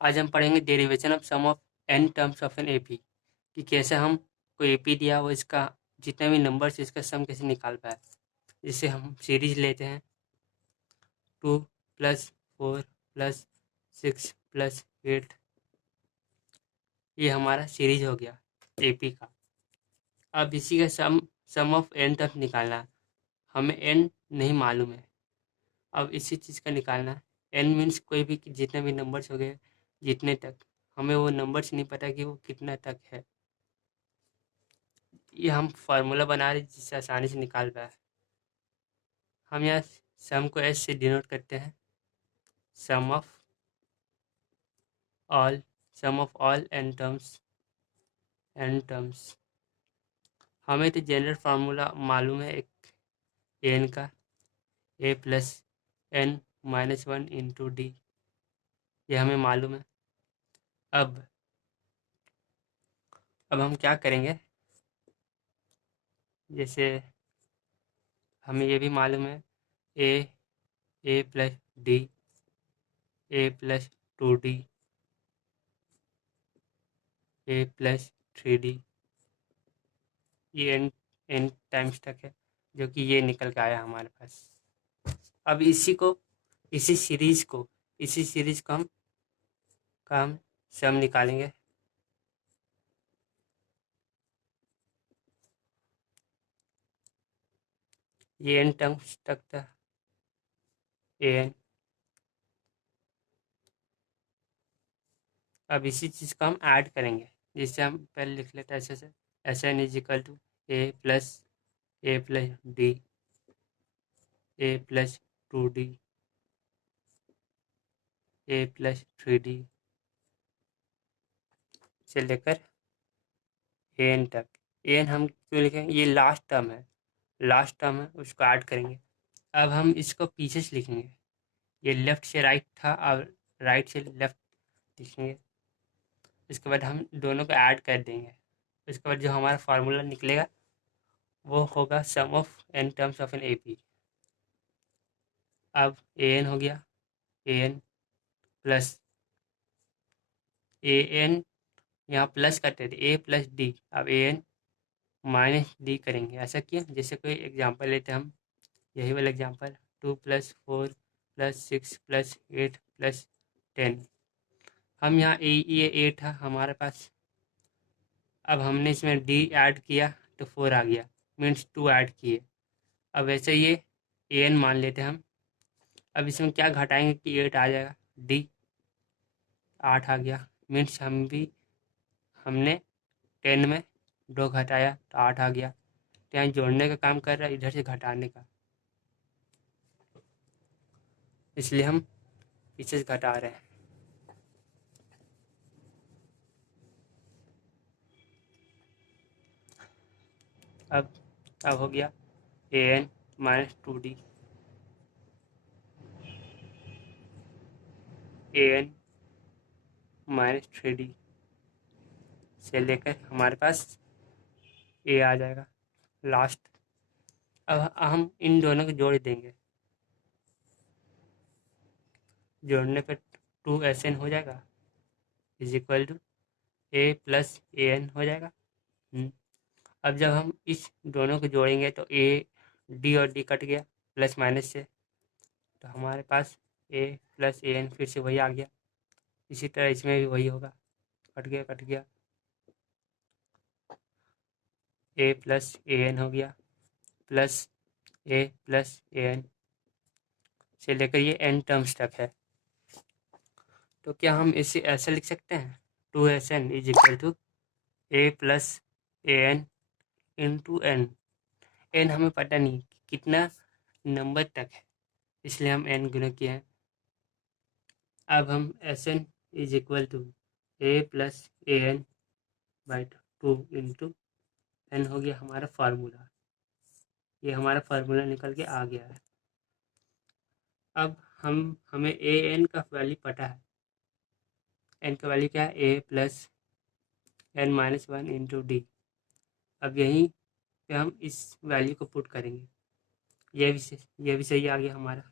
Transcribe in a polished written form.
आज हम पढ़ेंगे derivation of sum of n terms of an AP कि कैसे हम कोई एपी दिया हो इसका जितने भी नंबर्स इसका सम कैसे निकाल पाए। जिससे हम सीरीज लेते हैं 2 + 4 + 6 + 8, ये हमारा सीरीज हो गया एपी का। अब इसी का सम ऑफ n टर्म्स निकालना है। हमें n नहीं मालूम है, अब इसी चीज़ का निकालना है। n मीन्स कोई भी जितने भी नंबर्स हो गए जितने तक, हमें वो नंबर्स नहीं पता कि वो कितना तक है। ये हम फार्मूला बना रहे जिससे आसानी से निकाल पाए। हम यहाँ सम को एस से डिनोट करते हैं, सम ऑफ ऑल एन टर्म्स। हमें तो जनरल फार्मूला मालूम है एक एन का, a + n - 1 × d, ये हमें मालूम है। अब हम क्या करेंगे, जैसे हमें ये भी मालूम है a + d, a + 2d, a + 3d, ये n टाइम्स तक है, जो कि ये निकल के आया हमारे पास। अब इसी सीरीज को हम सम निकालेंगे। ये n टर्म्स तक था an। अब इसी चीज़ को हम ऐड करेंगे, जिससे हम पहले लिख लेते हैं ऐसे से, Sn = a + d, a + 2d, a + 3d से लेकर an तक। an हम क्यों लिखेंगे, ये लास्ट टर्म है, उसको ऐड करेंगे। अब हम इसको पीछे से लिखेंगे, ये लेफ़्ट से राइट था, और राइट से लेफ़्ट लिखेंगे। इसके बाद हम दोनों को ऐड कर देंगे। इसके बाद जो हमारा फार्मूला निकलेगा वो होगा sum of n terms of an AP. अब an हो गया, an प्लस an, यहाँ प्लस करते थे a + d, अब an - d करेंगे। ऐसा क्यों, जैसे कोई एग्जांपल लेते हैं हम, यही वाला एग्जांपल 2 + 4 + 6 + 8 + 10। हम यहाँ ये 8 है हमारे पास, अब हमने इसमें d ऐड किया तो 4 आ गया, मीन्स 2 ऐड किए। अब वैसे ये an मान लेते हैं हम। अब इसमें क्या घटाएंगे कि 8 आ जाएगा, d 8 आ गया, मीन्स हमने 10 में 2 घटाया तो 8 आ गया। तो यहाँ जोड़ने का काम कर रहा है, इधर से घटाने का, इसलिए हम पीछे से घटा रहे हैं। अब हो गया an - 2d, an - 3d से लेकर हमारे पास a आ जाएगा लास्ट। अब हम इन दोनों को जोड़ देंगे, जोड़ने पर 2Sn हो जाएगा = a + an हो जाएगा। अब जब हम इस दोनों को जोड़ेंगे तो a d और d कट गया प्लस माइनस से, तो हमारे पास a + an फिर से वही आ गया। इसी तरह इसमें भी वही होगा, कट गया a + an हो गया, प्लस a + an से लेकर ये n टर्म्स तक है। तो क्या हम इसे ऐसे लिख सकते हैं, 2Sn = a + an × n। n हमें पता नहीं कितना नंबर तक है, इसलिए हम n गुना किए हैं। अब हम Sn = a + an/2 × n हो गया हमारा फार्मूला। ये हमारा फार्मूला निकल के आ गया है। अब हमें an का वैल्यू पता है, n का वैल्यू क्या है, a + n - 1 × d। अब यहीं पे हम इस वैल्यू को पुट करेंगे, ये भी सही आ गया हमारा।